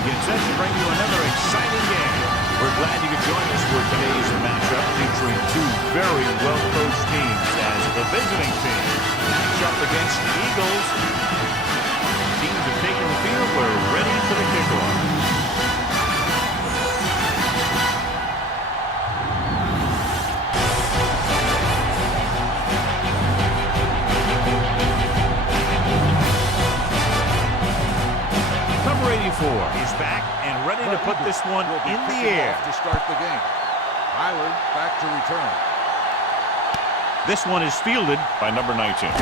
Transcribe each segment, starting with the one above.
we get set to bring you another exciting game. We're glad you could join us for today's matchup featuring two very well-coached teams as the visiting team match up against the Eagles. Teams have taken the field. We're ready for the kickoff. Number 84 is back and ready to put this one in the air. To start the game. Tyler back to return. This one is fielded by number 19.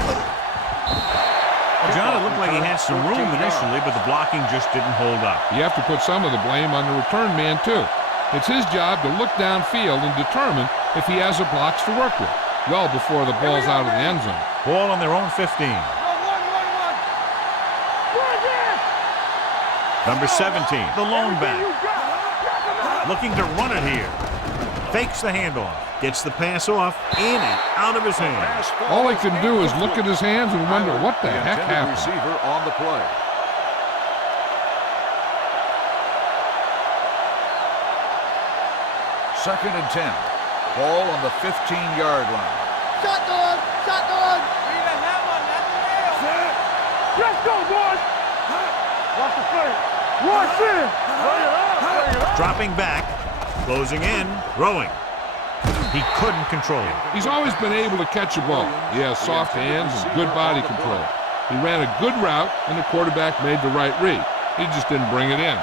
Well, John, it looked like he had some room initially, but the blocking just didn't hold up. You have to put some of the blame on the return man, too. It's his job to look downfield and determine if he has the blocks to work with, well before the ball's out of the end zone. Ball on their own 15. Number 17, the lone back. Looking to run it here. Fakes the handoff. Gets the pass off, in and out of his hands. All he can do is look at his hands and wonder what the heck happened. Receiver on the play. Second and 10. Ball on the 15-yard line. Shotgun! Shotgun! Let's go, boys! Watch the play. Watch it! Dropping back, closing in, throwing. He couldn't control it. He's always been able to catch a ball. He has soft hands and good body control. He ran a good route, and the quarterback made the right read. He just didn't bring it in.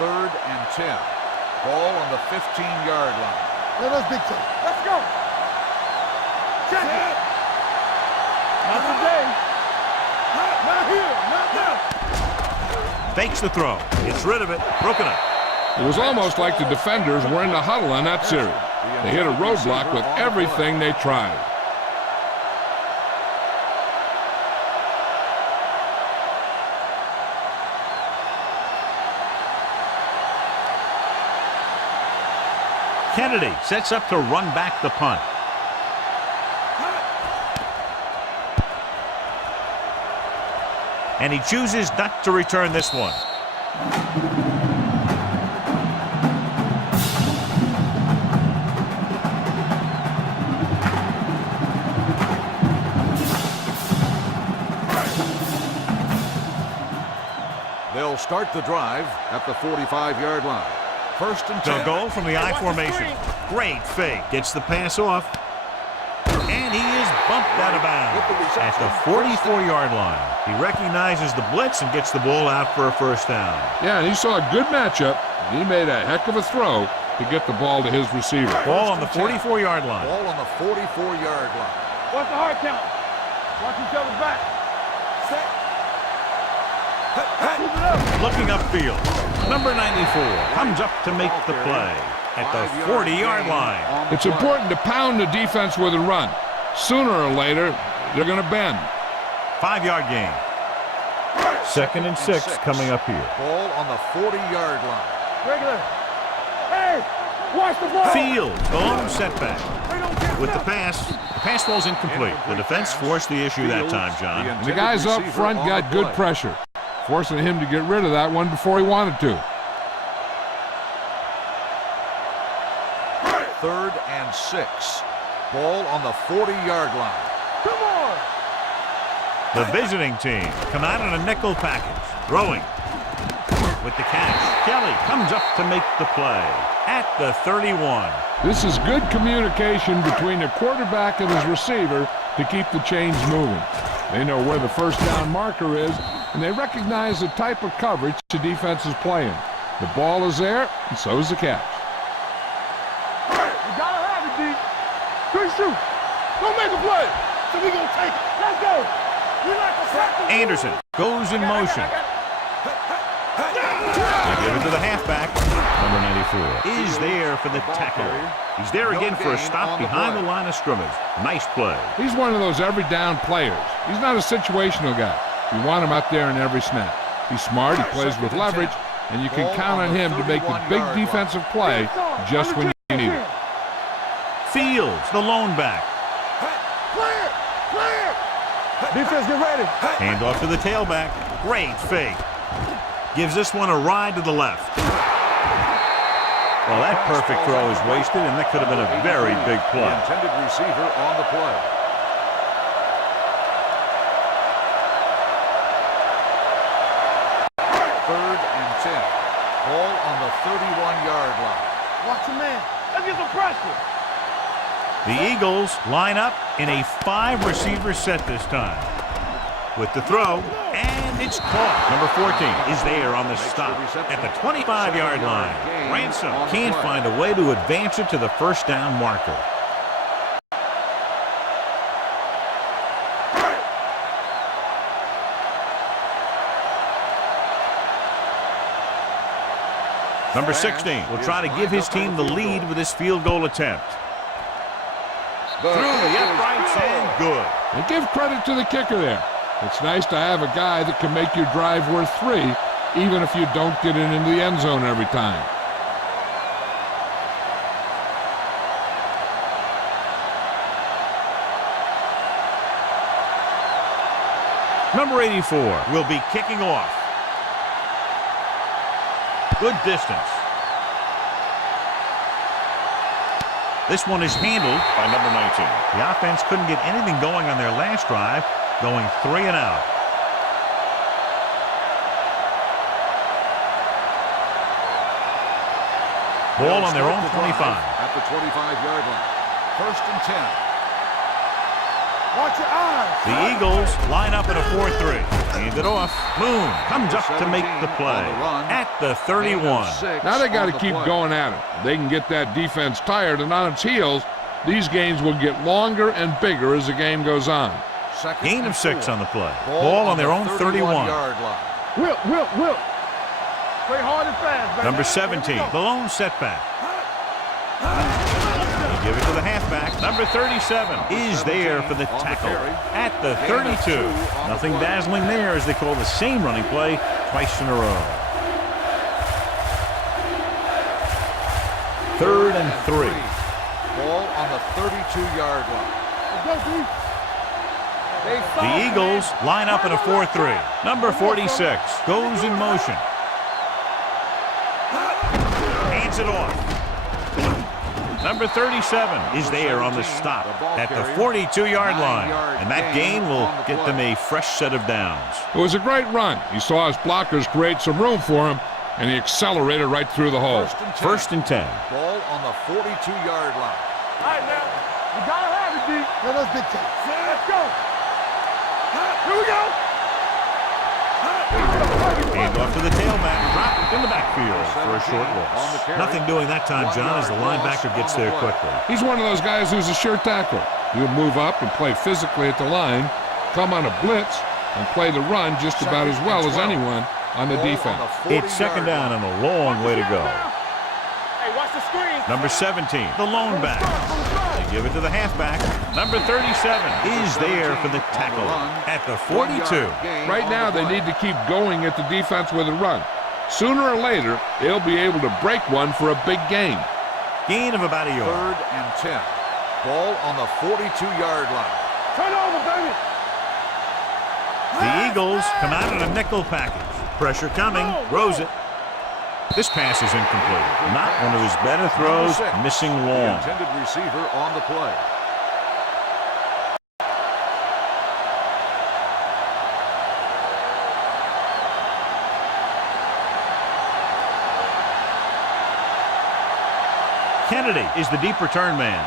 Third and 10. Ball on the 15-yard line. Let us big time. Let's go! Check it! Not today. Not here. Not now. Fakes the throw. Gets rid of it. Broken up. It was almost like the defenders were in the huddle on that series. They hit a roadblock with everything they tried. Kennedy sets up to run back the punt. And he chooses not to return this one. They'll start the drive at the 45-yard line. First and 10. They'll go from the I formation. Great fake. Gets the pass off. And he is bumped out of bounds at the 44-yard line. He recognizes the blitz and gets the ball out for a first down. Yeah, and he saw a good matchup. He made a heck of a throw to get the ball to his receiver. Ball on the 44-yard line. Ball on the 44-yard line. Watch the hard count. Watch each other's back. Set. Looking upfield. Number 94 comes up to make the play at the 40-yard line. It's important to pound the defense with a run. Sooner or later, they're going to bend. 5-yard gain. Second and 6 coming up here. Ball on the 40-yard line. Regular. Hey, watch the ball. Fields, the long setback. With the pass ball's incomplete. The defense forced the issue that time, John. And the guys up front got good pressure, forcing him to get rid of that one before he wanted to. Third and 6. Ball on the 40-yard line. Come on. The visiting team come out in a nickel package. Throwing. With the catch, Kelly comes up to make the play at the 31. This is good communication between the quarterback and his receiver to keep the chains moving. They know where the first down marker is, and they recognize the type of coverage the defense is playing. The ball is there, and so is the catch. You gotta have it, D. Good shoot. Don't make a play. So we gonna take it. Let's go. We like the second. Anderson goes in motion. They give it to the halfback. Number 94 is there for the tackle. He's there again for a stop behind the line of scrimmage. Nice play. He's one of those every down players. He's not a situational guy. You want him out there in every snap. He's smart, he plays with leverage, and you can count on him to make the big defensive play just when you need it. Fields, the lone back. Clear! Defense, get ready. Hand off to the tailback. Great fake. Gives this one a ride to the left. Well, that perfect throw is wasted, and that could have been a very big play. The intended receiver on the play. Third and 10. Ball on the 31-yard line. Watch your man. Let's get some pressure. The Eagles line up in a 5-receiver set this time. With the throw, and it's caught. Number 14 is there on the stop at the 25-yard line. Ransom can't find a way to advance it to the first down marker. Number 16 will try to give his team the lead with this field goal attempt. Through the uprights and good. And give credit to the kicker there. It's nice to have a guy that can make your drive worth 3, even if you don't get it into the end zone every time. Number 84 will be kicking off. Good distance. This one is handled by number 19. The offense couldn't get anything going on their last drive, going 3 and out. Ball on their own 25. At the 25-yard line. First and 10. Watch your eyes. The Eagles line up in a 4-3. Hand it off. Moon comes up to make the play at the 31. Now they got to keep going at it. They can get that defense tired and on its heels. These games will get longer and bigger as the game goes on. Gain of 6 on the play. Ball on their own 31. Will. Play hard and fast, baby. Number 17, the lone setback. They give it to the halfback. Number 37 is there for the tackle at the 32. Nothing dazzling there as they call the same running play twice in a row. 3rd and 3. Ball on the 32-yard line. The Eagles line up in a 4-3. Number 46 goes in motion. Hands it off. Number 37 is there on the stop at the 42-yard line. And that gain will get them a fresh set of downs. It was a great run. He saw his blockers create some room for him, and he accelerated right through the hole. First and 10. Ball on the 42-yard line. All right, now. You got to have it, D. Now let's get that. Let's go. Here we go. Hand off to the tailback. Dropped in the backfield for a short loss. Nothing doing that time, John, as the linebacker gets there quickly. He's one of those guys who's a sure tackle. He'll move up and play physically at the line, come on a blitz, and play the run just about as well as anyone on the defense. It's second down and a long way to go. Hey, watch the screen. Number 17, the lone back. They give it to the halfback. Number 37 is there for the tackle at the 42. Right now, they need to keep going at the defense with a run. Sooner or later, they'll be able to break one for a big gain. Gain of about a yard. 3rd and 10. Ball on the 42-yard line. Turn over, baby. The Eagles come out in a nickel package. Pressure coming. Throws it. This pass is incomplete. Not one of his better throws. Missing The long. intended receiver on the play. Kennedy is the deep return man.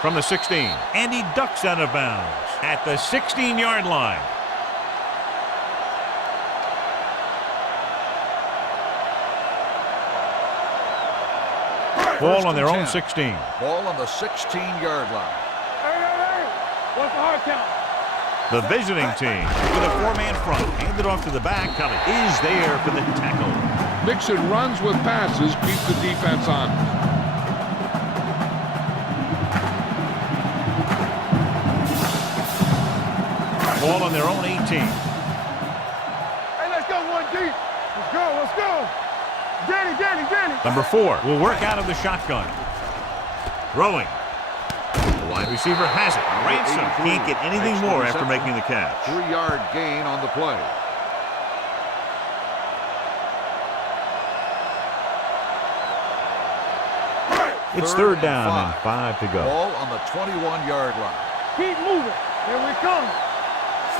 From the 16, and he ducks out of bounds at the 16-yard line. Ball on their own 16. Ball on the 16-yard line. Hey. What's the hard count? The visiting team with a 4-man front. Handed off to the back. Kelly is there for the tackle. Mixing runs with passes keeps the defense on. Ball on their own 18. Hey, let's go, 1D. Let's go. Danny. Number 4 will work out of the shotgun. Throwing. The wide receiver has it. Ransom can't get anything more after making the catch. 3-yard gain on the play. It's third down and 5 to go. Ball on the 21-yard line. Keep moving. Here we come.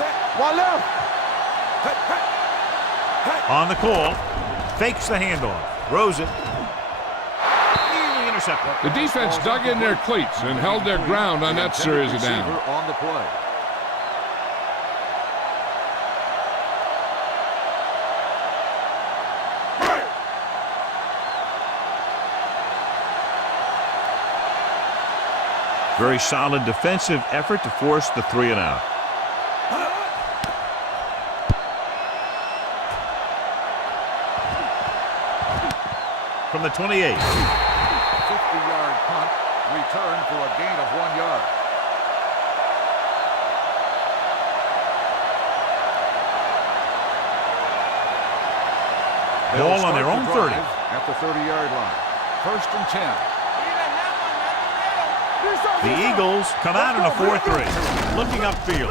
Set. One left. On the call. Fakes the handoff. Throws it. Nearly intercepted. The defense dug in their cleats and held their ground on that series of downs. On the play. Very solid defensive effort to force the 3 and out. From the 28. 50-yard punt. Return for a gain of 1 yard. Ball on their own 30. At the 30-yard line. First and 10. The Eagles come out in a 4-3. Looking upfield.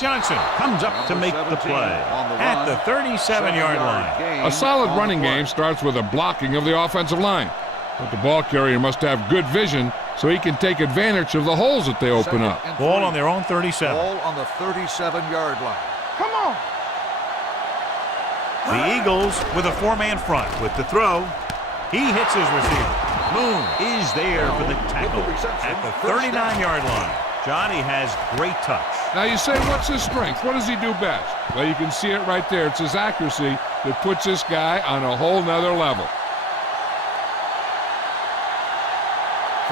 Johnson comes up to make the play at the 37-yard line. A solid running game starts with a blocking of the offensive line. But the ball carrier must have good vision so he can take advantage of the holes that they open up. Ball on their own 37. Ball on the 37-yard line. Come on. The Eagles with a 4-man front with the throw. He hits his receiver. Moon is there for the tackle at the 39-yard line. Johnny has great touch. Now you say, what's his strength? What does he do best? Well, you can see it right there. It's his accuracy that puts this guy on a whole nother level.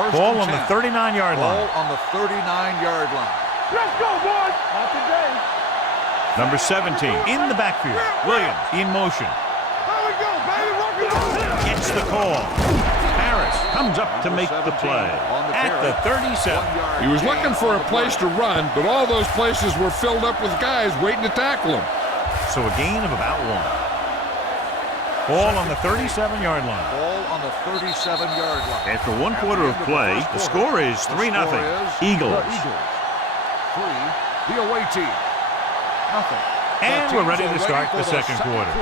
Ball on the 39-yard line. Ball on the 39-yard line. Let's go, boys. Not today. Number 17 in the backfield. Williams in motion. There we go, baby. Working on it. Gets the call. Harris comes up to make the play at the 37. He was looking for a place to run, but all those places were filled up with guys waiting to tackle him. So a gain of about 1. Ball on the 37-yard line. Ball on the 37-yard line. After 1 quarter of play, the score is 3-0. Eagles. 3, the away team. Nothing. And we're ready to start the second quarter.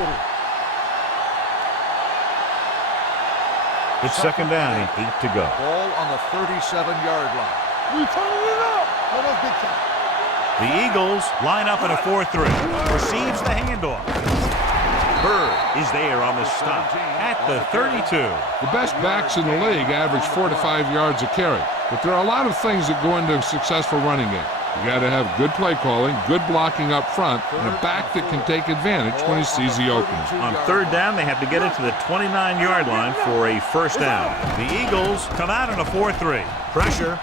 It's second down and 8 to go. Ball on the 37-yard line. We turning it up. Oh, that's big time. The Eagles line up in a 4-3. Receives the handoff. Bird is there on the stop at the 32. The best backs in the league average 4 to 5 yards a carry. But there are a lot of things that go into a successful running game. You got to have good play calling, good blocking up front, and a back that can take advantage when he sees the opening. On third down, they have to get it to the 29-yard line for a first down. The Eagles come out in a 4-3. Pressure.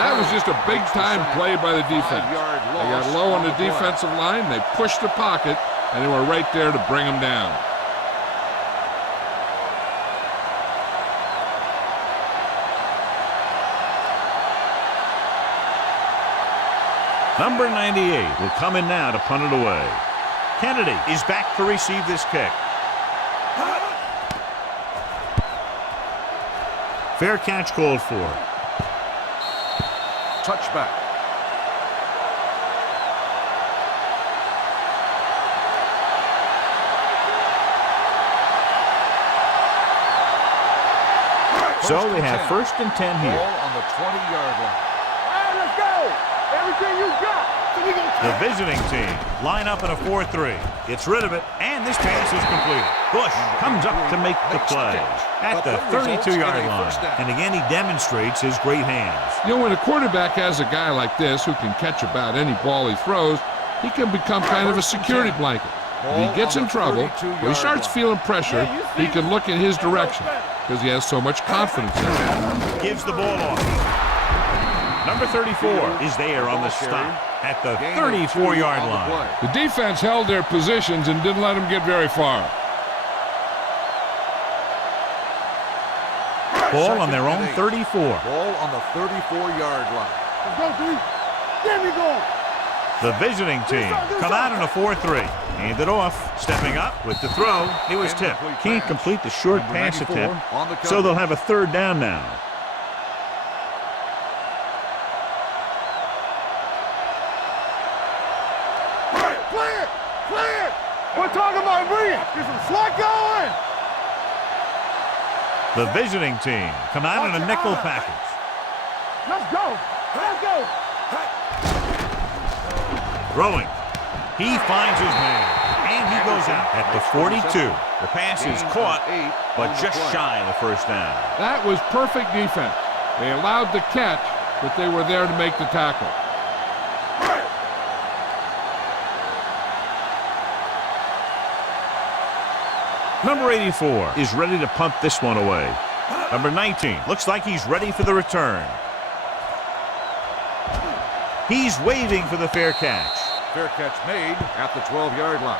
That was just a big-time play by the defense. They got low on the defensive line, they pushed the pocket, and they were right there to bring them down. Number 98 will come in now to punt it away. Kennedy is back to receive this kick. Fair catch called for. Touchback. So they have first and 10 here. Ball on the 20-yard line. All right, let's go. Everything you got. So we gonna The visiting team line up in a 4-3. Gets rid of it, and this pass is completed. Bush comes up to make the play at the 32-yard line. And again, he demonstrates his great hands. You know, when a quarterback has a guy like this who can catch about any ball he throws, he can become kind of a security blanket. If he gets in trouble, when he starts feeling pressure, he can look in his direction because he has so much confidence in him. Gives the ball off. Number 34 is there on the stop at the 34-yard line. The defense held their positions and didn't let them get very far. Ball on their own 34. Ball on the 34-yard line. Let's go, D. Get me going. The visiting team come out in a 4-3. Hand it off. Stepping up with the throw. It was tipped. Can't complete the short pass attempt, so they'll have a third down now. Get some slot going. The visiting team come out in a nickel package. Let's go. Let's go. Throwing. He finds his man, and he goes out at the 42. The pass is caught, but just shy of the first down. That was perfect defense. They allowed the catch, but they were there to make the tackle. Number 84 is ready to punt this one away. Number 19 looks like he's ready for the return. He's waving for the fair catch. Fair catch made at the 12-yard line.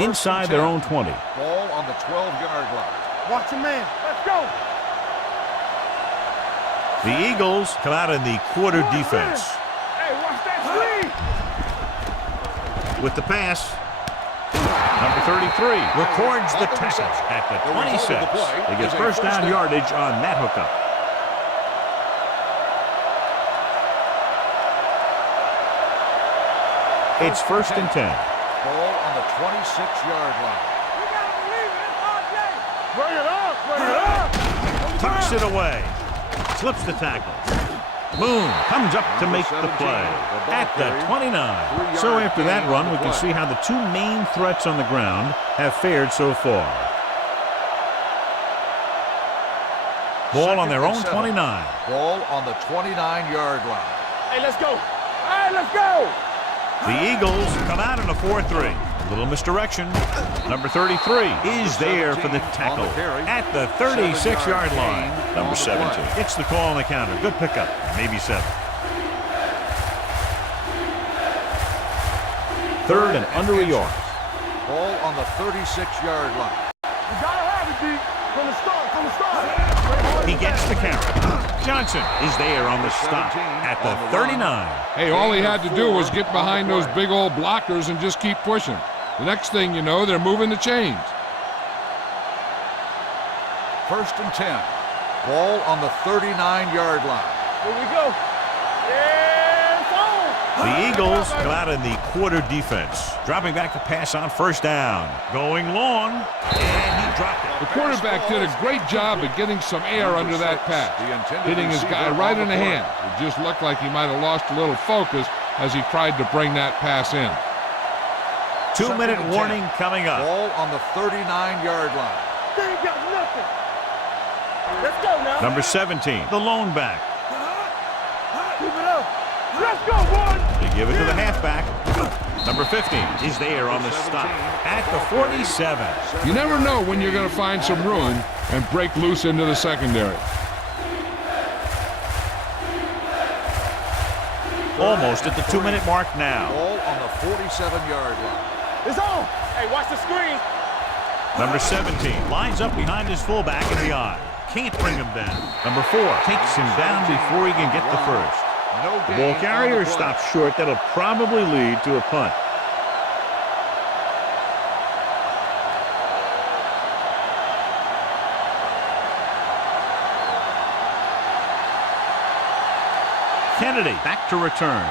Inside their own 20. Ball on the 12-yard line. Watch your man. Let's go. The Eagles come out in the quarter defense. Hey, watch that screen. With the pass, number 33 records the tackle at the 26. They get first down yardage on that hookup. It's first and 10. Ball on the 26-yard line. You gotta believe it. It's RJ. Bring it up. Bring it up. Tucks it away. Slips the tackle. Moon comes up to make the play at the 29. So after that run, we can see how the two main threats on the ground have fared so far. Ball on their own 29. Ball on the 29-yard line. Hey, let's go. Hey, let's go. The Eagles come out in a 4-3. A little misdirection. Number 33 is there for the tackle at the 36-yard line. Number 17 gets the call on the counter. Good pickup. Maybe 7. Third and under a yard. Ball on the 36-yard line. You gotta have it, D. From the start. From the start. He gets the count. Johnson is there on the stop at the 39. Hey, all he had to do was get behind those big old blockers and just keep pushing. The next thing you know, they're moving the chains. First and 10. Ball on the 39-yard line. Here we go. Yeah, it's on. The Eagles come out in the quarter defense. Dropping back to pass on first down. Going long, and he dropped it. The quarterback did a great job of getting some air under that pass, hitting his guy right in the hand. It just looked like he might have lost a little focus as he tried to bring that pass in. 2-minute warning coming up. Ball on the 39-yard line. They ain't got nothing. Let's go now. Number 17, the lone back. Keep it up. Let's go, boys. They give it to the halfback. Number 15 is there on the stop at the 47. You never know when you're going to find some room and break loose into the secondary. Almost at the 2-minute mark now. Ball on the 47-yard line. It's on. Hey, watch the screen. Number 17 lines up behind his fullback in the eye. Can't bring him down. Number 4 takes him down before he can get the first. The ball carrier stops short. That'll probably lead to a punt. Kennedy back to return.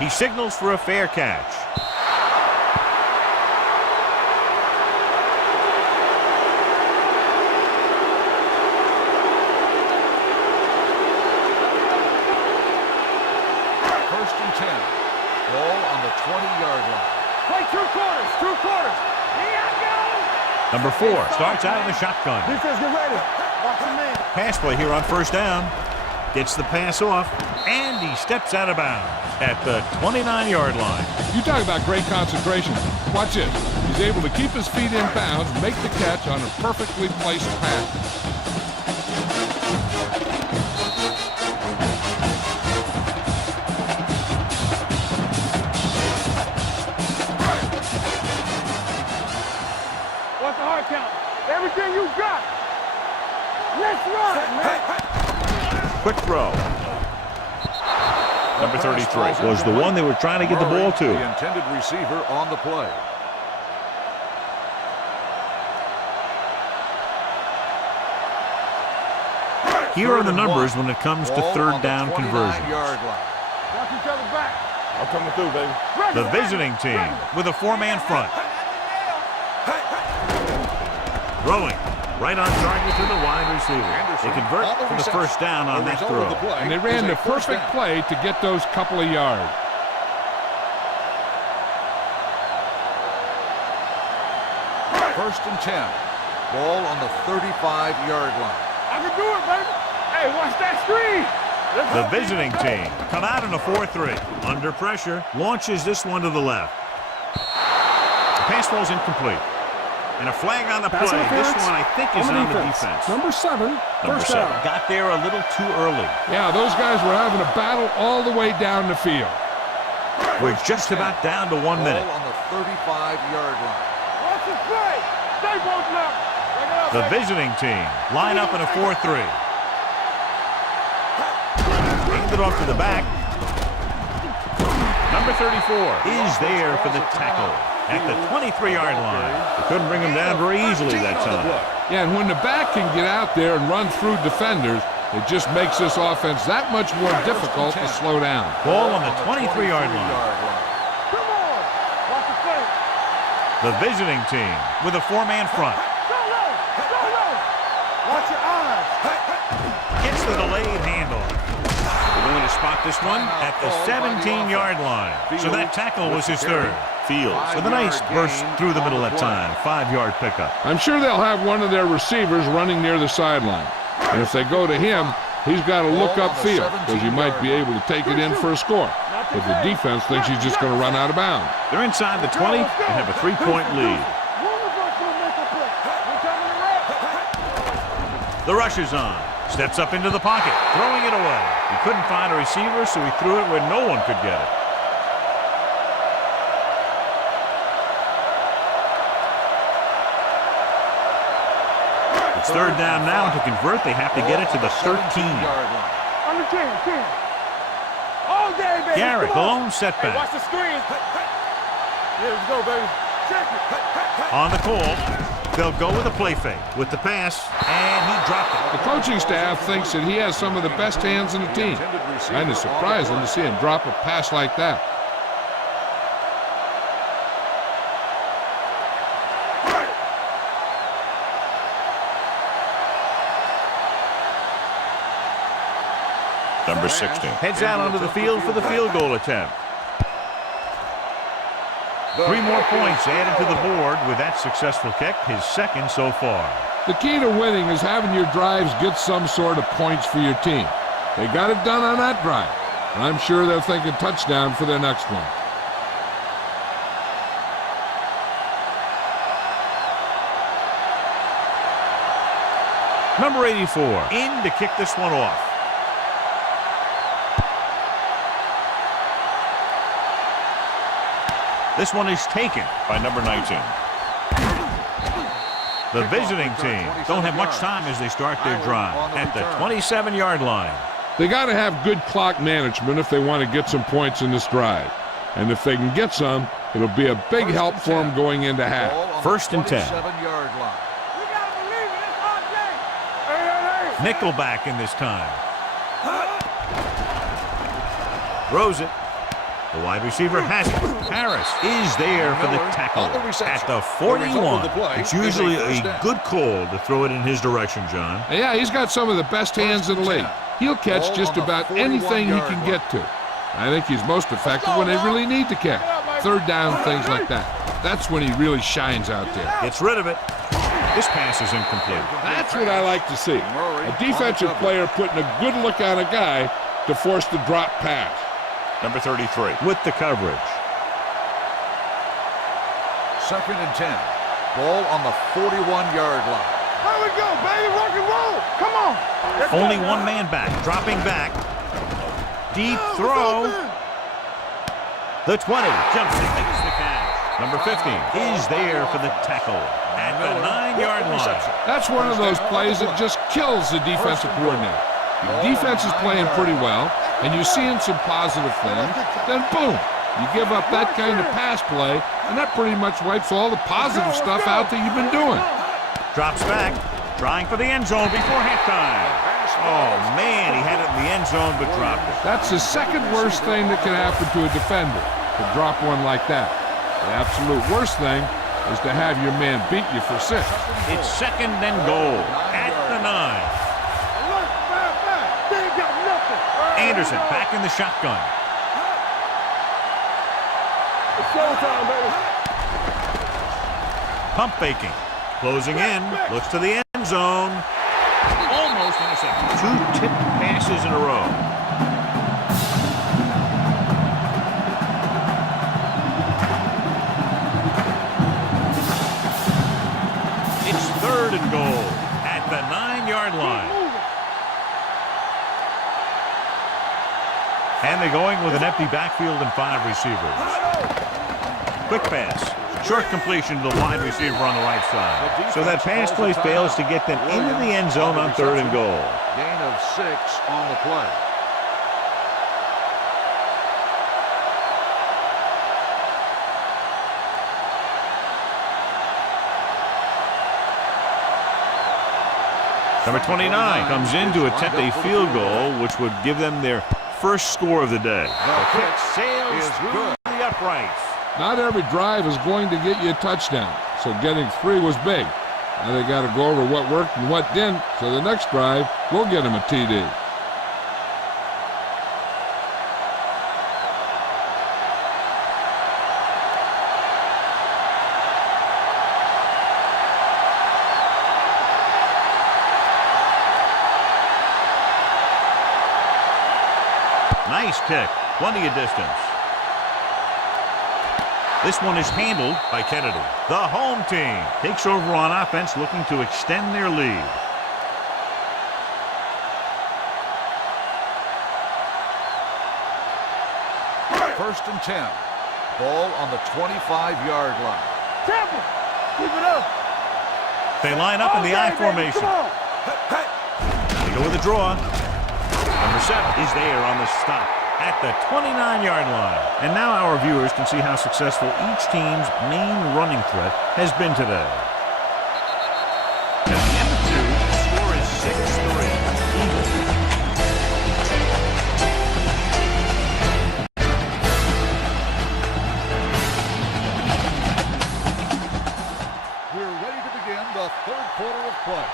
He signals for a fair catch. First and 10. Ball on the 20-yard line. Play 2 quarters. 2 quarters. Here I go. Number 4 starts out in the shotgun. Defense, get ready. Watch your man. Pass play here on first down. Gets the pass off, and he steps out of bounds at the 29-yard line. You talk about great concentration. Watch this. He's able to keep his feet in bounds, make the catch on a perfectly placed pass. everything you got. Let's run, man. Quick throw. Number 33 was the one they were trying to get the ball to. The intended receiver on the play. Here are the numbers when it comes to third down conversions. Watch each other back. I'm coming through, baby. The visiting team with a four-man front. Throwing right on target to the wide receiver. They convert for the first down on that throw. And they ran the perfect play to get those couple of yards. First and 10. Ball on the 35-yard line. I can do it, baby. Hey, watch that screen. The visiting team come out in a 4-3. Under pressure, launches this one to the left. The pass ball's incomplete. And a flag on the play. This one, I think, is on the defense. Number 7, first down. Got there a little too early. Yeah, those guys were having a battle all the way down the field. We're just about down to 1 minute. Ball on the 35-yard line. Watch the play. Stay both now. The visiting team line up in a 4-3. Handed off to the back. Number 34 is there for the tackle at the 23-yard line. They couldn't bring him down very easily that time. Yeah, and when the back can get out there and run through defenders, it just makes this offense that much more difficult to slow down. Ball on the 23-yard line. Come on. Watch the play. The visiting team with a four-man front. Solo. Solo. Watch your eyes. Gets the delayed handle. We're going to spot this one at the 17-yard line. So that tackle was his third. Fields with a nice burst through the middle that time. 5-yard pickup. I'm sure they'll have one of their receivers running near the sideline. And if they go to him, he's got to look upfield because he might be able to take it in for a score. But the defense thinks he's just going to run out of bounds. They're inside the 20 and have a 3-point lead. The rush is on. Steps up into the pocket, throwing it away. He couldn't find a receiver, so he threw it where no one could get it. It's third down now. To convert, they have to get it to the 13. On the 10. All day, baby. Garrett, the lone setback. Hey, watch the screen. Yeah, let's go, baby. Check it. On the call, they'll go with a play fake. With the pass, and he dropped it. The coaching staff thinks that he has some of the best hands in the team. And it's surprising to see him drop a pass like that. Number 16 heads out onto the field for the field goal attempt. 3 more points added to the board with that successful kick, his second so far. The key to winning is having your drives get some sort of points for your team. They got it done on that drive. And I'm sure they're thinking touchdown for their next one. Number 84 in to kick this one off. This one is taken by number 19. The visiting team don't have much time as they start their drive at the 27-yard line. They got to have good clock management if they want to get some points in this drive. And if they can get some, it'll be a big help for them going into half. First and 10. Nickelback in this time. Throws it. The wide receiver has it. Harris is there for the tackle at the 41. It's usually a good call to throw it in his direction, John. Yeah, he's got some of the best hands in the league. He'll catch just about anything he can get to. I think he's most effective when they really need to catch. Third down, things like that. That's when he really shines out there. Gets rid of it. This pass is incomplete. That's what I like to see. A defensive player putting a good look on a guy to force the drop pass. Number 33 with the coverage. Second and 10. Ball on the 41-yard line. There we go, baby. Rock and roll. Come on. Only one man back. Dropping back. Deep throw. The 20 jumps and makes the catch. Number 50 is there for the tackle at the 9-yard line. That's one of those plays that just kills the defensive coordinator. Your defense is playing pretty well, and you're seeing some positive things, then boom, you give up that kind of pass play, and that pretty much wipes all the positive stuff out that you've been doing. Drops back, trying for the end zone before halftime. Oh, man, he had it in the end zone but dropped it. That's the second worst thing that can happen to a defender, to drop one like that. The absolute worst thing is to have your man beat you for 6. It's 2nd and goal at the 9. Anderson back in the shotgun. It's showtime, baby. Pump faking. Closing in. Looks to the end zone. Almost intercepted. 2 tipped passes in a row. It's 3rd and goal at the 9-yard line. And they're going with an empty backfield and 5 receivers. Quick pass. Short completion to the wide receiver on the right side. So that pass play fails to get them into the end zone on 3rd and goal. Gain of 6 on the play. Number 29 comes in to attempt a field goal, which would give them their first score of the day. The kick sails through the uprights. Not every drive is going to get you a touchdown, so getting 3 was big. Now they got to go over what worked and what didn't, so the next drive will get them a TD. Nice kick. Plenty of distance. This one is handled by Kennedy. The home team takes over on offense, looking to extend their lead. First and 10. Ball on the 25-yard line. Tampa, keep it up. They line up in the I formation. They go with a draw. Number 7 is there on the stop at the 29-yard line. And now our viewers can see how successful each team's main running threat has been today. At the end of 2, the score is 6-3. We're ready to begin the 3rd quarter of play.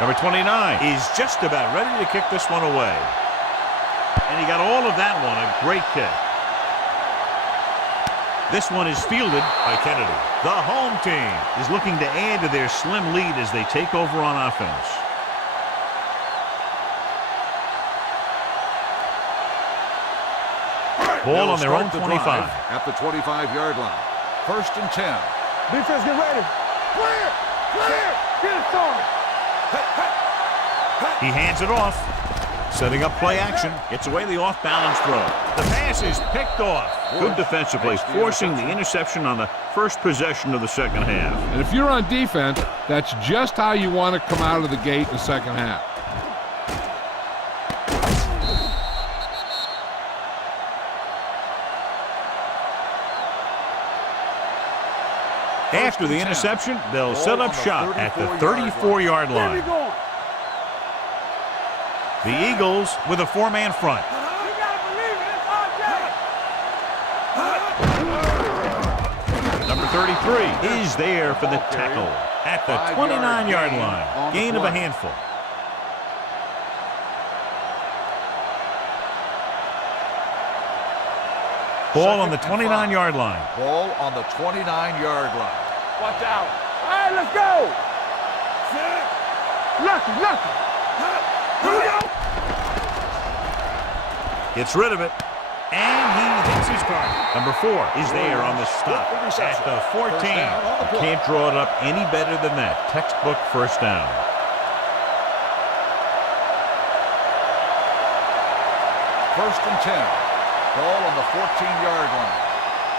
Number 29 is just about ready to kick this one away. And he got all of that one, a great kick. This one is fielded by Kennedy. The home team is looking to add to their slim lead as they take over on offense. Ball on their own 25. At the 25-yard line. First and 10. Defense, get ready. Clear! Clear! Get it started. He hands it off. Setting up play action. Gets away the off-balance throw. The pass is picked off. Good defensive play, forcing the interception on the first possession of the second half. And if you're on defense, that's just how you want to come out of the gate in the second half. After the interception, they'll set up shop at the 34-yard line. The Eagles with a 4-man front. Number 33 is there for the tackle at the 29-yard line. Gain of a handful. Ball on the 29-yard line. Ball on the 29-yard line. Watch out. All right, let's go. Lucky, lucky. Here we go. Gets rid of it. And he hits his target. Number 4 is there on the stop at the 14. Can't draw it up any better than that. Textbook first down. First and 10. Ball on the 14-yard line.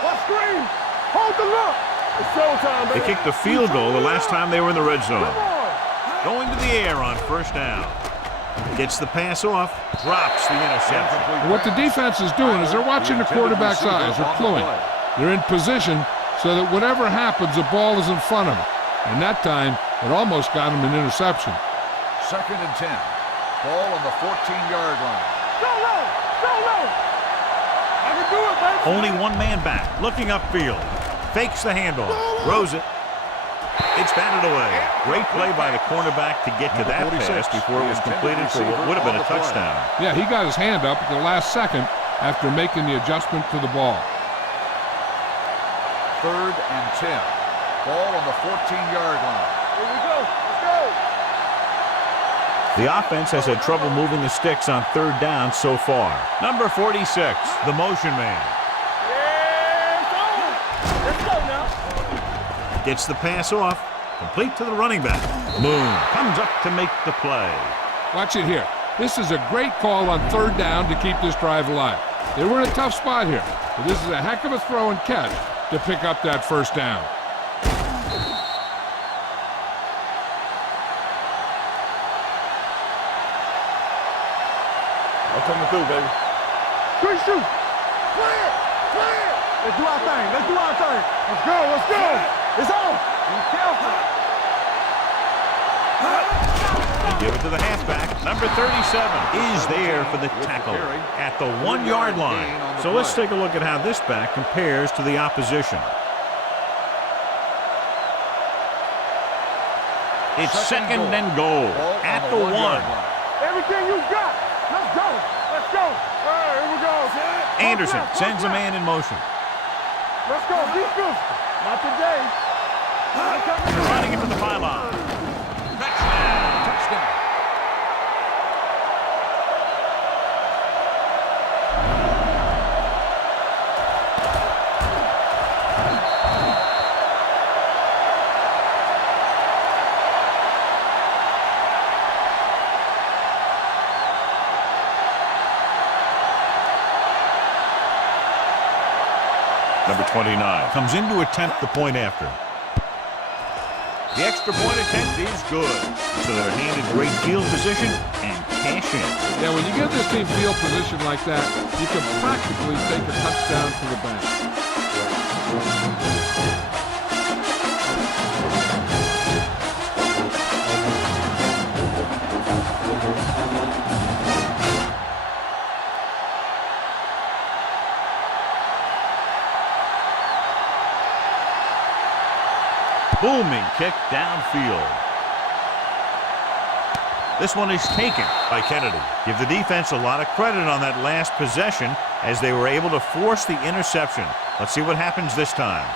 What screen? Hold the look. It's showtime, They baby. kicked the field goal the last time they were in the red zone. Come on. Going to the air on first down. Gets the pass off, drops the interception. And what the defense is doing is they're watching the quarterback's eyes. They're cluing. They're in position so that whatever happens, the ball is in front of them. And that time, it almost got him an interception. Second and 10. Ball on the 14-yard line. Go low. Go low. I can do it, baby. Only one man back, looking upfield. Fakes the handoff, throws it. It's batted away. Great play by the cornerback to get to that pass before it was completed for what would have been a touchdown. Yeah, he got his hand up at the last second after making the adjustment to the ball. Third and 10. Ball on the 14-yard line. Here we go. Let's go. The offense has had trouble moving the sticks on third down so far. Number 46, the motion man. Yeah, it's on. Let's go now. Gets the pass off, complete to the running back. Moon comes up to make the play. Watch it here. This is a great call on third down to keep this drive alive. They were in a tough spot here, but this is a heck of a throw and catch to pick up that first down. I'm coming through, baby. Quick shoot. Play it. Play it. Let's do our thing. Let's do our thing. Let's go. Let's go. It's on. Be careful. They give it to the halfback. Number 37 is there for the tackle at the 1-yard line. So let's take a look at how this back compares to the opposition. It's second and goal at the 1. Everything you got. Let's go. Let's go. All right, here we go. Anderson sends a man in motion. Let's go. Be good. Not today. Running it to the pylon. Touchdown. Number 29 comes in to attempt the point after. The extra point attempt is good. So they're handed great field position and cash in. Yeah, when you give this team field position like that, you can practically take a touchdown to the bank. Booming kick downfield. This one is taken by Kennedy. Give the defense a lot of credit on that last possession as they were able to force the interception. Let's see what happens this time.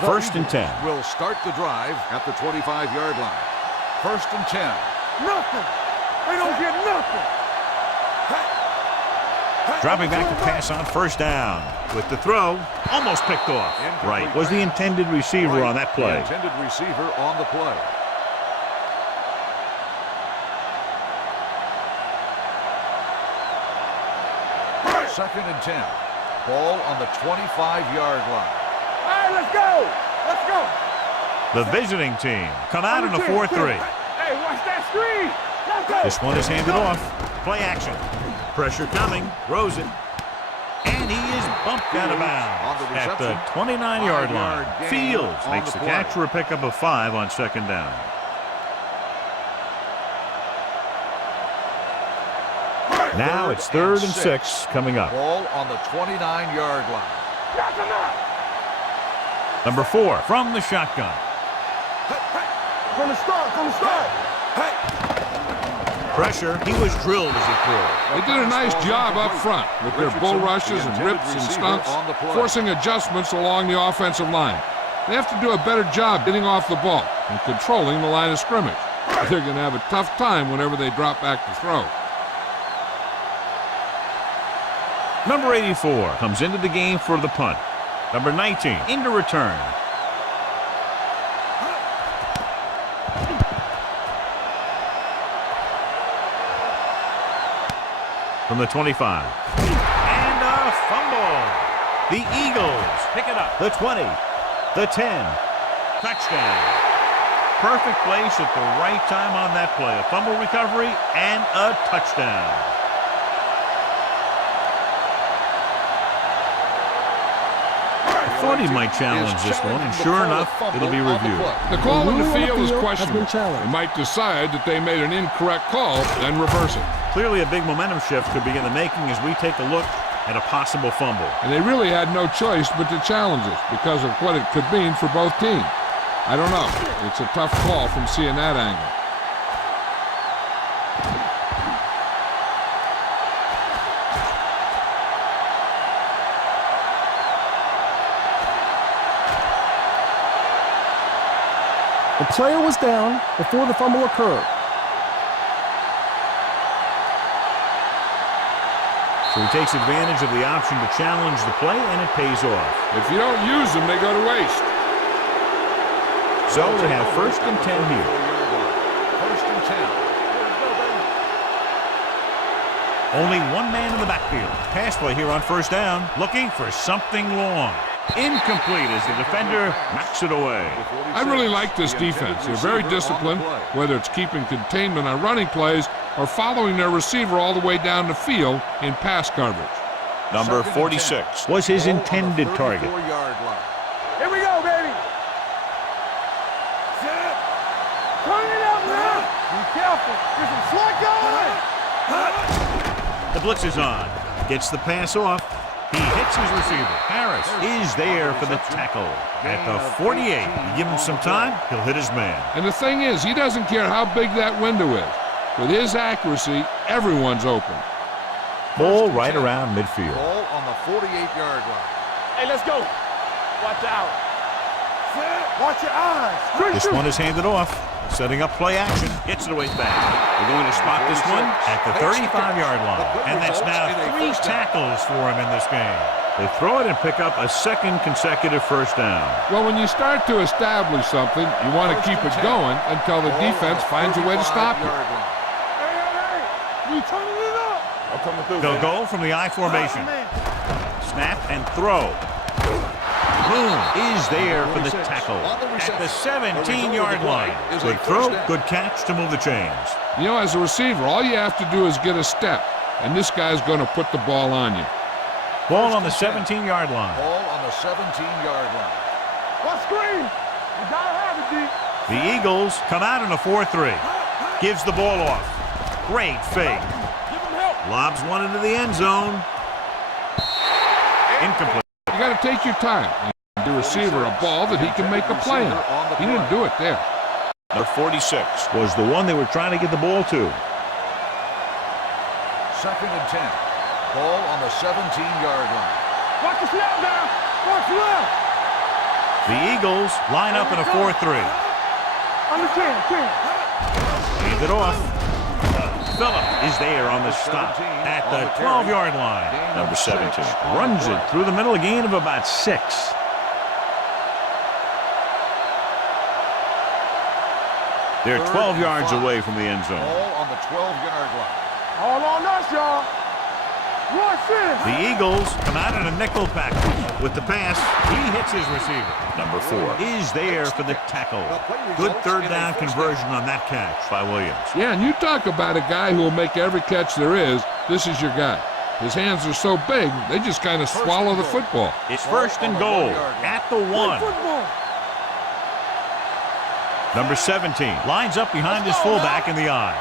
First and 10. Will start the drive at the 25-yard line. First and 10. Nothing. They don't get nothing. Dropping back to pass on first down. With the throw, almost picked off. Right was the intended receiver on that play. The intended receiver on the play. Second and 10. Ball on the 25-yard line. All right, let's go. Let's go. The visiting team come out in a 4-3. Hey, watch that screen. Let's go. This one is handed off. Play action. Pressure coming. Throws it. And he is bumped out of bounds at the 29-yard line. Fields makes the catch for a pickup of 5 on second down. Now it's third and 6 coming up. Ball on the 29-yard line. Knock him out. Number 4 from the shotgun. From the start. From the start. Pressure. He was drilled as he threw. They did a nice job up front with their bull rushes and rips and stunts, forcing adjustments along the offensive line. They have to do a better job getting off the ball and controlling the line of scrimmage. They're going to have a tough time whenever they drop back to throw. Number 84 comes into the game for the punt. Number 19 into return. from the 25. And a fumble. The Eagles pick it up. The 20, the 10. Touchdown. Perfect place at the right time on that play. A fumble recovery and a touchdown. I thought he might challenge this one, and sure enough, it'll be reviewed. The call in the field is has questionable. been challenged. They might decide that they made an incorrect call, then reverse it. Clearly a big momentum shift could be in the making as we take a look at a possible fumble. And they really had no choice but to challenge it because of what it could mean for both teams. I don't know. It's a tough call from seeing that angle. The player was down before the fumble occurred. So he takes advantage of the option to challenge the play, and it pays off. If you don't use them, they go to waste. So we have 1st and 10 here. 1st and 10. Only one man in the backfield. Pass play here on 1st down, looking for something long. Incomplete as the defender knocks it away. I really like this defense. They're very disciplined, whether it's keeping containment on running plays or following their receiver all the way down the field in pass coverage. Number 46 was his intended target. Here we go, baby. Turn it up now. Be careful. There's some slot going. The blitz is on. Gets the pass off. He hits his receiver. Harris is there for the tackle. At the 48, you give him some time, he'll hit his man. And the thing is, he doesn't care how big that window is. With his accuracy, everyone's open. Ball right around midfield. Ball on the 48-yard line. Hey, let's go. Watch out. Watch your eyes. This one is handed off. Setting up play action. Gets it away back. We're going to spot this one at the 35-yard line. And that's now 3 tackles for him in this game. They throw it and pick up a 2nd consecutive 1st down. Well, when you start to establish something, you want to keep it going until the defense finds a way to stop you. You turning it up. I'm coming through. They'll go from the I formation. Snap and throw. Boom is there for the tackle at the 17-yard line. Good throw, good catch to move the chains. You know, as a receiver, all you have to do is get a step, and this guy's going to put the ball on you. Ball on the 17-yard line. Ball on the 17-yard line. What screen? You gotta have it, D. The Eagles come out in a 4-3. Gives the ball off. Great fake. Give him help. Lobs one into the end zone. Incomplete. You got to take your time and give the receiver a ball that he can make a play on. He didn't do it there. The 46 was the one they were trying to get the ball to. 2nd and 10. Ball on the 17-yard line. Watch the snap now. Watch left. The Eagles line up in a 4-3. Under 10. Hand it off. Phillip is there on the stop at the 12-yard line. Number 17 runs it through the middle, a gain of about 6. They're 12 yards away from the end zone. Ball on the 12-yard line. All on us, y'all. Watch this. The Eagles come out in a nickel package. With the pass, he hits his receiver. Number 4 is there for the tackle. Good 3rd down conversion on that catch by Williams. Yeah, and you talk about a guy who will make every catch there is. This is your guy. His hands are so big, they just kind of swallow the football. It's 1st and goal at the 1. Football. Number 17 lines up behind his fullback in the eye.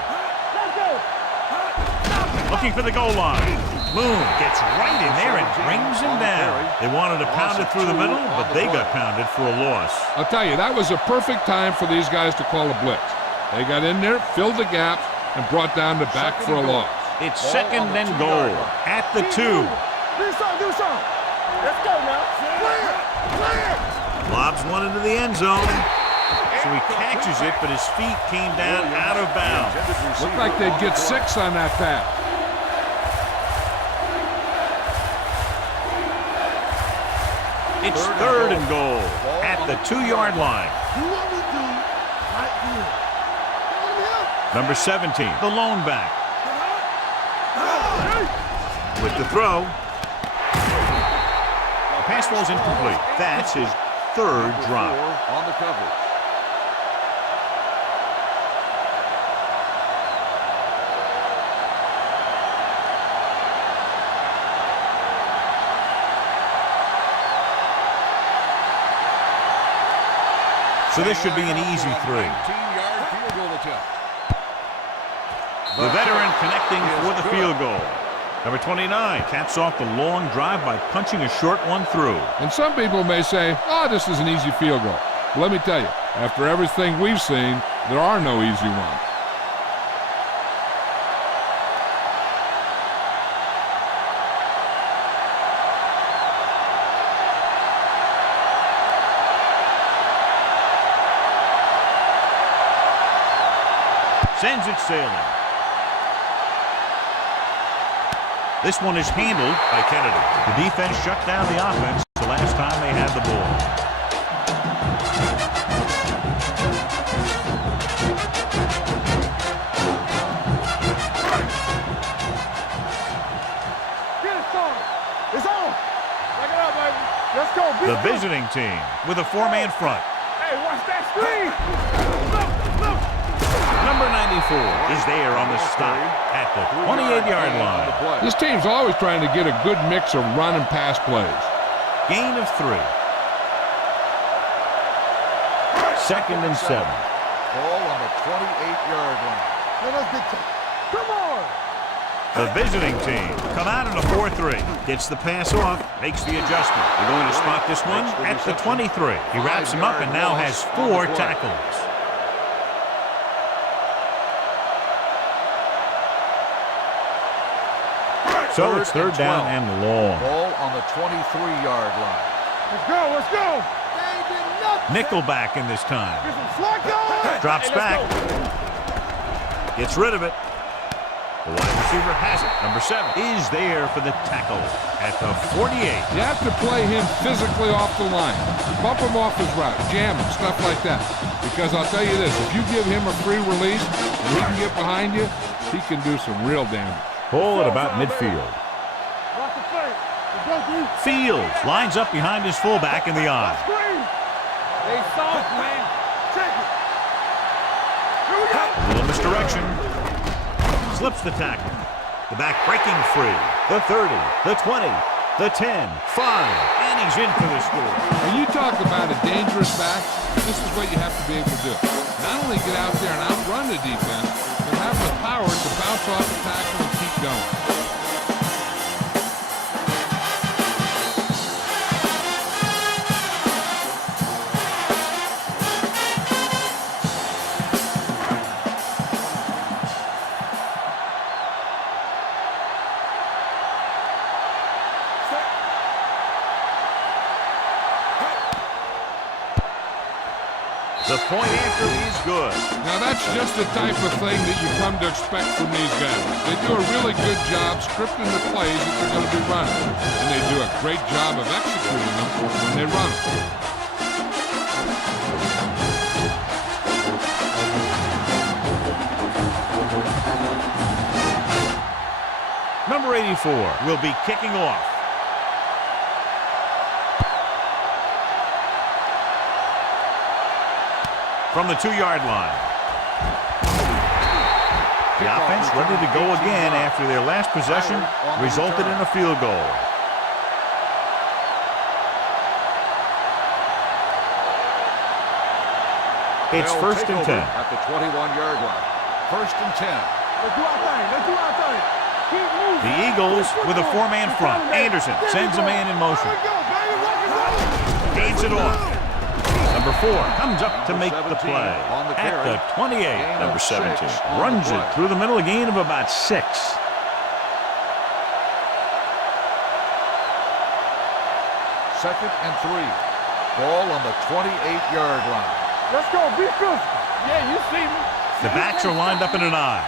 Let's go. Looking for the goal line. Moon gets right in there and brings him down. They wanted to pound it through the middle, but they got pounded for a loss. I'll tell you, that was a perfect time for these guys to call a blitz. They got in there, filled the gap, and brought down the back for a loss. It's 2nd and goal at the 2. Do something. Let's go now. Clear. Lobs one into the end zone. So he catches it, but his feet came down out of bounds. Looked like they'd get 6 on that pass. It's 3rd and goal at the 2-yard line. Do what we do right here. Number 17, the lone back. With the throw. The pass falls incomplete. That's his third drop. On the coverage. So this should be an easy 3. 19-yard field goal attempt. The veteran connecting for the field goal. Number 29 caps off the long drive by punching a short one through. And some people may say, oh, this is an easy field goal. But let me tell you, after everything we've seen, there are no easy ones. Sends it sailing. This one is handled by Kennedy. The defense shut down the offense the last time they had the ball. Get it started. It's on. Back it up, baby. Let's go. The visiting team with a 4-man front. Hey, watch that screen. Look, look. Number 94 is there on the stop at the 28-yard line. This team's always trying to get a good mix of run and pass plays. Gain of 3. 2nd and 7. Ball on the 28-yard line. Let us get come on. The visiting team come out in a 4-3. Gets the pass off, makes the adjustment. They're going to spot this one at the 23. He wraps him up and now has 4 tackles. So it's third down and long. Ball on the 23-yard line. Let's go. Let's go. Nickelback in this time. Get some slack going. Drops back. Gets rid of it. The wide receiver has it. Number 7 is there for the tackle at the 48. You have to play him physically off the line. Bump him off his route, jam him, stuff like that. Because I'll tell you this, if you give him a free release and he can get behind you, he can do some real damage. Ball at about midfield. Watch the play. Let's go, dude. Fields lines up behind his fullback in the eye. Screen. They soft, man. Check it. Here we go. A little misdirection. Slips the tackle. The back breaking free. The 30, the 20, the 10, 5, and he's in for the score. When you talk about a dangerous back, this is what you have to be able to do. Not only get out there and outrun the defense, but have the power to bounce off the tackle and keep going. The point after is good. Now that's just the type of thing that you come to expect from these guys. They do a really good job scripting the plays that they're going to be running. And they do a great job of executing them when they run them. Number 84 will be kicking off. From the 2-yard line. The offense ready to go again after their last possession resulted in a field goal. It's first and 10. At the 21-yard line. First and 10. Let's do our thing. Let's do our thing. Keep moving. The Eagles with a 4-man front. Anderson sends a man in motion. There we go, baby. Rock and roll. Gains it off. Number 4 comes up to make the play at the 28. Number 17 runs it through the middle, a gain of about 6. Second and 3. Ball on the 28-yard line. Let's go. Be physical. Yeah, you see me. The backs are lined up in an eye.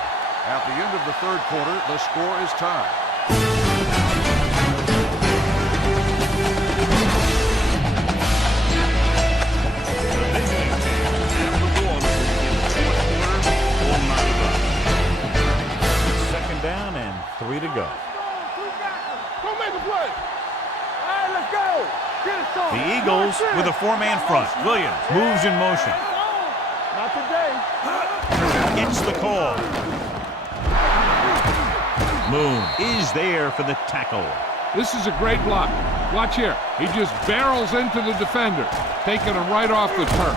At the end of the third quarter, the score is tied. Second down and 3 to go. play. All right, let's go. Get it, son. The Eagles with a four-man front. Williams moves in motion. Not today. Gets the call. Moon is there for the tackle. This is a great block. Watch here. He just barrels into the defender, taking him right off the turf.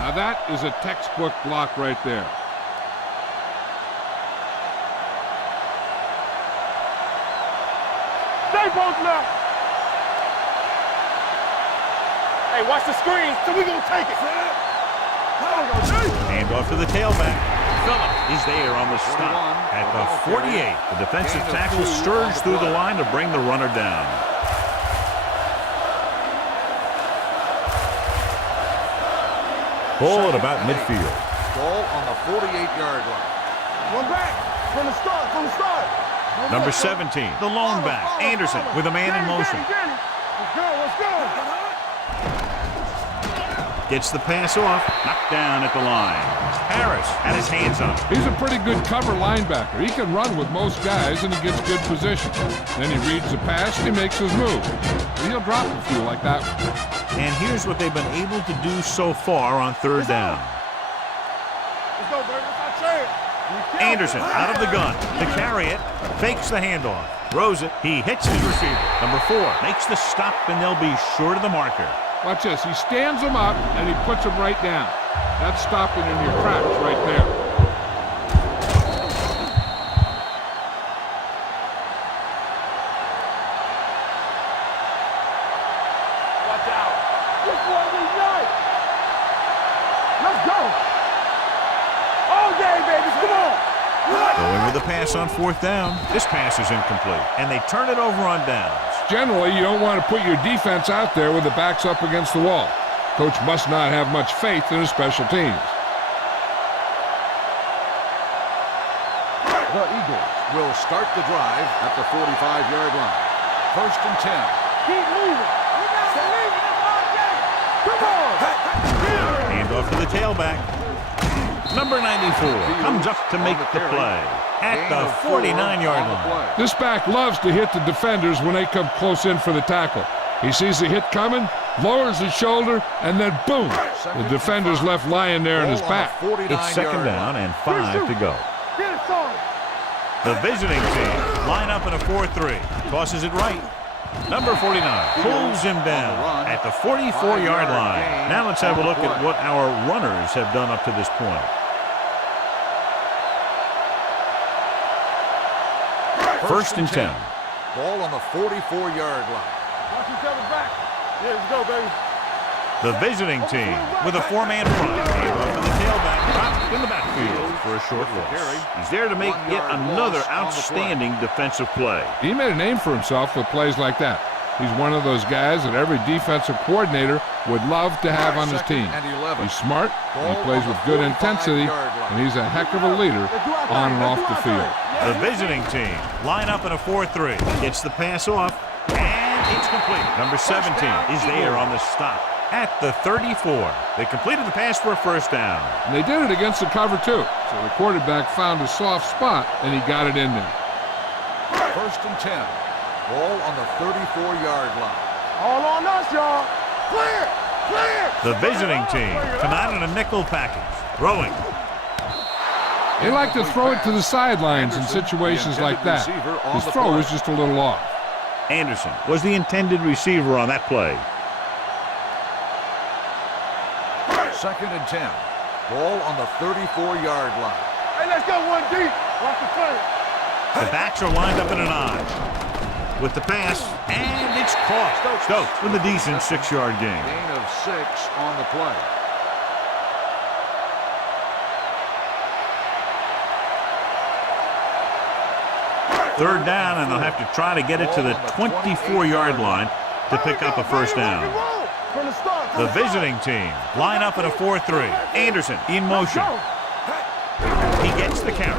Now that is a textbook block right there. Stay post left. Hey, watch the screen, so we're going to take it. Hand off to the tailback. Phillip is there on the stop. At the 48, the defensive tackle surged through the line to bring the runner down. Ball at about midfield. Ball on the 48-yard line. One back from the start, Number 17, the lone back, Anderson, with a man in motion. Let's go. Gets the pass off, knocked down at the line. Harris had his hands up. He's a pretty good cover linebacker. He can run with most guys, and he gets good position. Then he reads the pass, and he makes his move. And he'll drop a few like that one. And here's what they've been able to do so far on third down. Let's go, baby. That's our chance. Anderson out of the gun to carry it, fakes the handoff, throws it, he hits his receiver. Number 4 makes the stop, and they'll be short of the marker. Watch this. He stands him up, and he puts him right down. That's stopping in your tracks right there. Watch out. This one is nice. Let's go. All day, baby. Come on. Going with the pass on fourth down. This pass is incomplete, and they turn it over on downs. Generally, you don't want to put your defense out there with the backs up against the wall. Coach must not have much faith in his special teams. The Eagles will start the drive at the 45-yard line. First and 10. Keep moving. We got to leave it all day. Come on. Hand off to the tailback. Number 94 comes up to make the play at the 49-yard line. This back loves to hit the defenders when they come close in for the tackle. He sees the hit coming, lowers his shoulder, and then boom, the defender's left lying there in his back. It's second down and 5 to go. Get it, son. The visiting team line up in a 4-3. Tosses it right. Number 49 pulls him down at the 44-yard line. Now let's have a look at what our runners have done up to this point. First and 10. Ball on the 44-yard line. Watch each other back. Yeah, let's go, baby. The visiting team with a four-man front. Hand off to the tailback. Dropped in the backfield for a short loss. He's there to make yet another outstanding defensive play. He made a name for himself with plays like that. He's one of those guys that every defensive coordinator would love to have on his team. He's smart, and he plays with good intensity, and he's a heck of a leader on and off the field. The visiting team line up in a 4-3. Gets the pass off, and it's complete. Number 17 is there on the stop at the 34. They completed the pass for a first down. And they did it against the cover, too. So the quarterback found a soft spot, and he got it in there. First and 10. Ball on the 34-yard line. All on us, y'all. Clear. Clear. The visiting team come out in a nickel package. Throwing. They like to throw it to the sidelines in situations like that. His throw was just a little off. Anderson was the intended receiver on that play. Second and 10. Ball on the 34-yard line. Hey, let's go one deep. Watch the play. The backs are lined up in a notch. With the pass, and it's caught. Stokes with a decent 6-yard gain. Gain of 6 on the play. Third down, and they'll have to try to get it to the 24-yard line to pick up a first down. The visiting team line up in a 4-3. Anderson in motion. He gets the carry.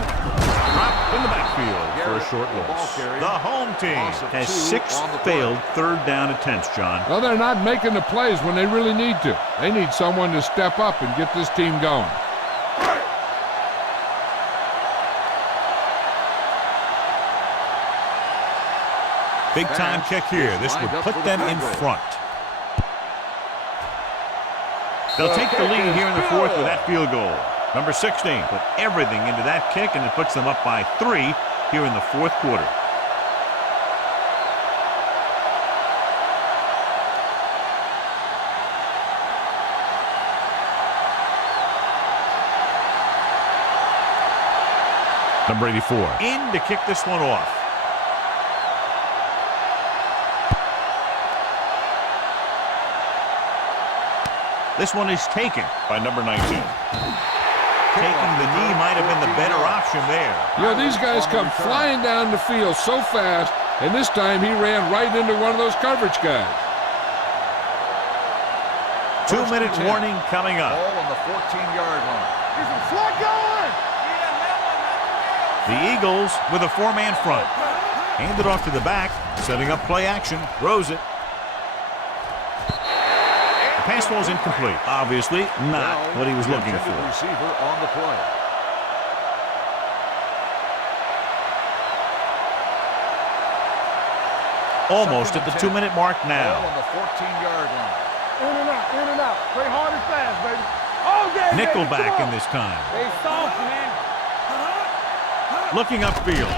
Dropped in the backfield for a short loss. The home team has 6 failed third down attempts, John. Well, they're not making the plays when they really need to. They need someone to step up and get this team going. Big-time kick here. This would put them in front. They'll take the lead here in the fourth with that field goal. Number 16 put everything into that kick, and it puts them up by 3 here in the fourth quarter. Number 84 in to kick this one off. This one is taken by number 19. Taking the knee might have been the better option there. You know, these guys come flying down the field so fast, and this time he ran right into one of those coverage guys. 2-minute warning coming up. Ball on the 14-yard line. He's a slot going. The Eagles with a 4-man front. Hand it off to the back, setting up play action, throws it. The pass ball is incomplete. Obviously not what he was looking for. Receiver on the play. Almost at the 2-minute mark now. Ball on the 14-yard line. In and out, in and out. Play hard and fast, baby. Oh, yeah, Nickelback in this time. They soft, man. Looking upfield.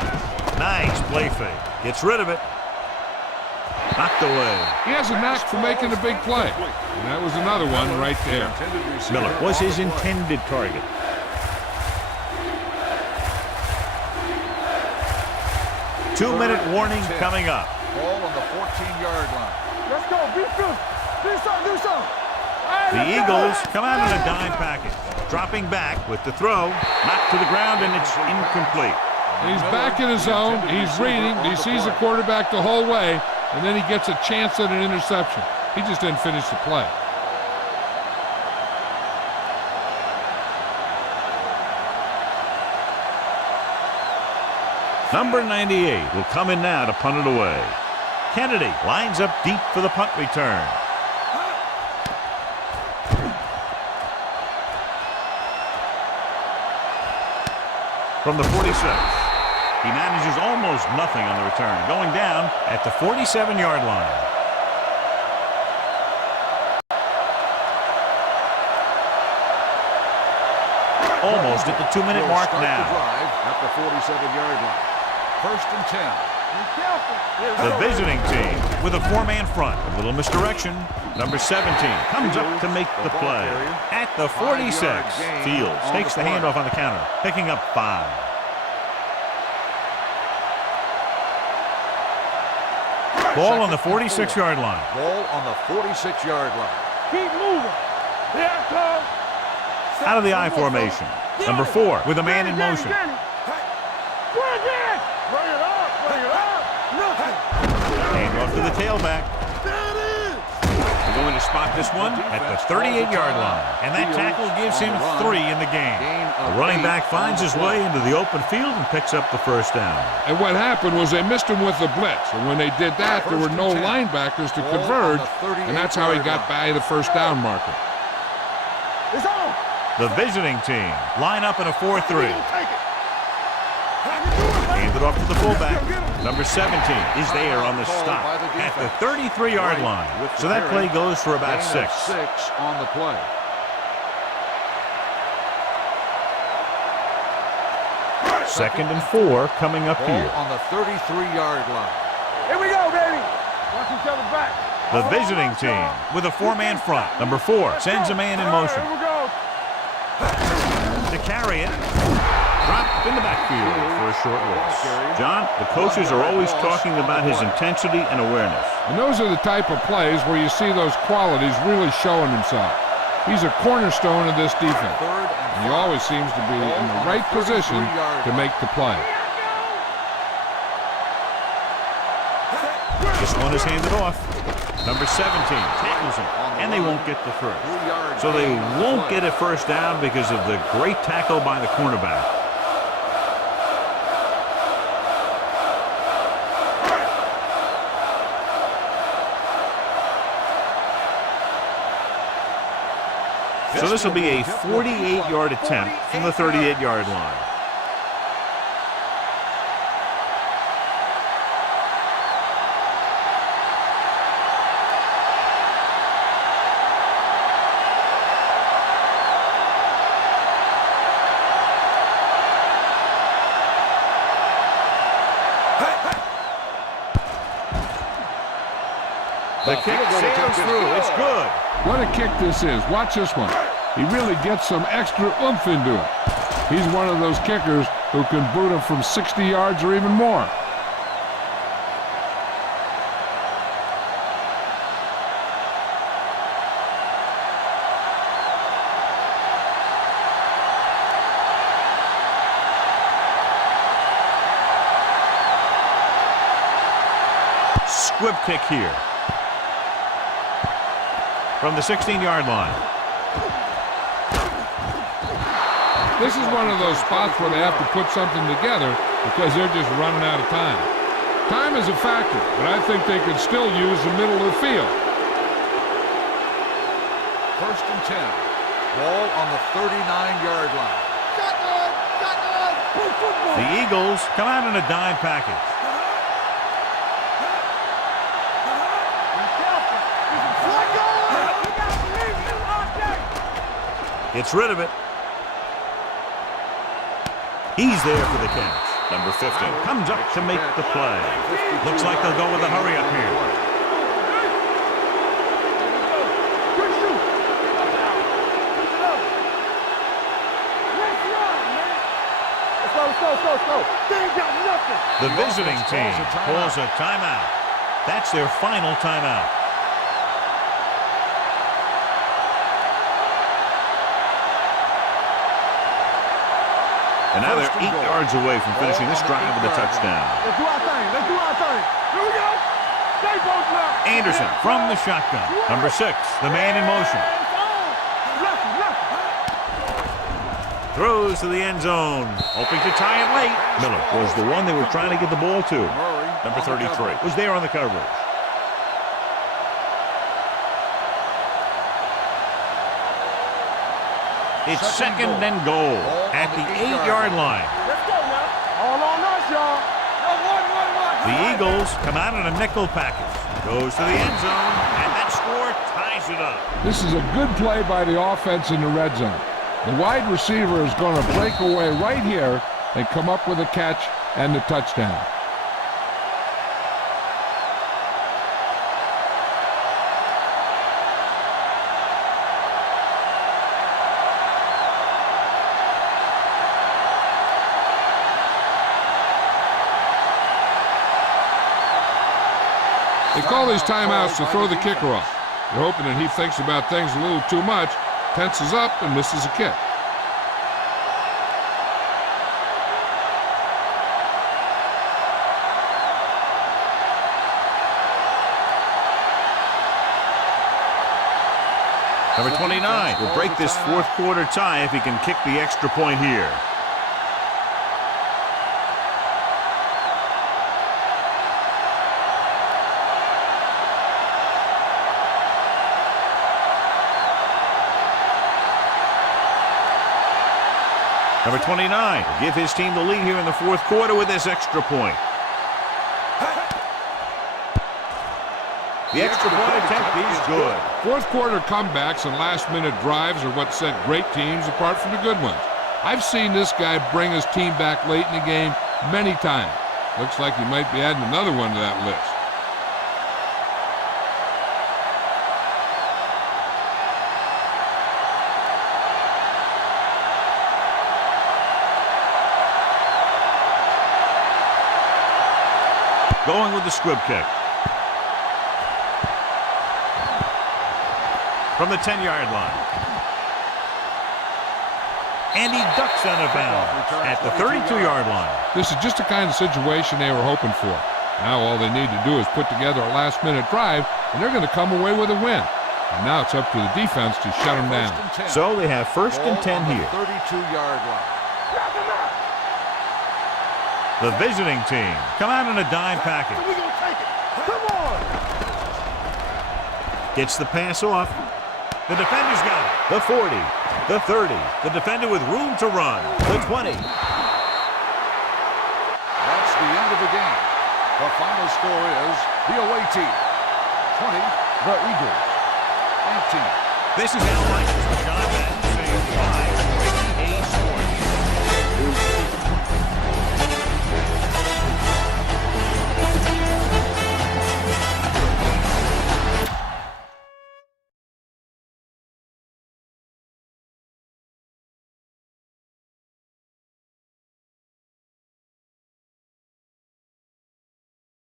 Nice play fake. Gets rid of it. Knocked away. He has a knack for making a big play. And that was another one right there. Miller was his intended target. Two-minute warning coming up. Ball on the 14-yard line. Let's go. Be fierce. Do something. Do something. The Eagles come out in a dime package. Dropping back with the throw. Knocked to the ground, and it's incomplete. He's back in his zone. He's reading. He sees the quarterback the whole way, and then he gets a chance at an interception. He just didn't finish the play. Number 98 will come in now to punt it away. Kennedy lines up deep for the punt return. From the 46. He manages almost nothing on the return, going down at the 47-yard line. Almost at the 2-minute mark now. At the 47-yard line. 1st and 10. The visiting team with a 4-man front. A little misdirection. Number 17 comes up to make the play. At the 46, Fields takes the handoff on the counter, picking up 5. Ball on the 46-yard line. Ball on the 46-yard line. Keep moving. Here it comes. Out of the I formation. Number 4 with a man in motion. Bring it up. Bring it up. Nothing. Handoff to the tailback. We're going to spot this one at the 38-yard line. And that tackle gives him 3 in the game. The running back finds his way into the open field and picks up the first down. And what happened was they missed him with the blitz. And when they did that, there were no linebackers to converge. And that's how he got by the first down marker. It's on. The visiting team line up in a 4-3. Hand it off to the fullback. Number 17 is there on the stop at the 33-yard line. So that play goes for about 6. 6 on the play. Second and 4 coming up Ball here. on the 33-yard line. Here we go, baby. Watch each other back. The visiting team with a 4-man front. Number 4 sends a man in motion. Here we go. To carry it. Dropped in the backfield for a short loss. John, the coaches are always talking about his intensity and awareness. And those are the type of plays where you see those qualities really showing himself. He's a cornerstone of this defense. And he always seems to be in the right position to make the play. This one is handed off. Number 17 tackles him, and they won't get the first. So they won't get a first down because of the great tackle by the cornerback. So this will be a 48-yard attempt from the 38-yard line. The kick sails through. It's good. What a kick this is. Watch this one. He really gets some extra oomph into it. He's one of those kickers who can boot him from 60 yards or even more. Squib kick here. From the 16-yard line. This is one of those spots where they have to put something together because they're just running out of time. Time is a factor, but I think they could still use the middle of the field. First and 10. Ball on the 39-yard line. The Eagles come out in a dime package. Gets rid of it. He's there for the catch. Number 50 comes up to make the play. Looks like they'll go with a hurry up here. Let's go. They ain't got nothing. The visiting team calls a timeout. That's their final timeout. And now they're 8 yards away from finishing this drive with a touchdown. Let's do our thing. Here we go. Stay both left. Anderson from the shotgun. Number 6, the man in motion. Throws to the end zone, hoping to tie it late. Miller was the one they were trying to get the ball to. Number 33 was there on the coverage. It's second and goal at the 8-yard line. Let's go now. All on us, y'all. The Eagles come out in a nickel package. Goes to the end zone, and that score ties it up. This is a good play by the offense in the red zone. The wide receiver is going to break away right here and come up with a catch and the touchdown. They call these timeouts to throw the kicker off. They're hoping that he thinks about things a little too much, tenses up, and misses a kick. Number 29 will break this fourth quarter tie if he can kick the extra point here. Number 29 will give his team the lead here in the fourth quarter with this extra point. The extra point attempt is good. Fourth quarter comebacks and last-minute drives are what set great teams apart from the good ones. I've seen this guy bring his team back late in the game many times. Looks like he might be adding another one to that list. Going with the squib kick. From the 10-yard line. And he ducks out of bounds at the 32-yard line. This is just the kind of situation they were hoping for. Now all they need to do is put together a last-minute drive, and they're going to come away with a win. And now it's up to the defense to shut them down. So they have first and 10 here. 32-yard line. The visiting team come out in a dime package. We're going to take it. Come on. Gets the pass off. The defender's got it. The 40, the 30, the defender with room to run. The 20. That's the end of the game. The final score is the away team 20, the Eagles 18. This is Al Michaels with John Madden saying goodbye.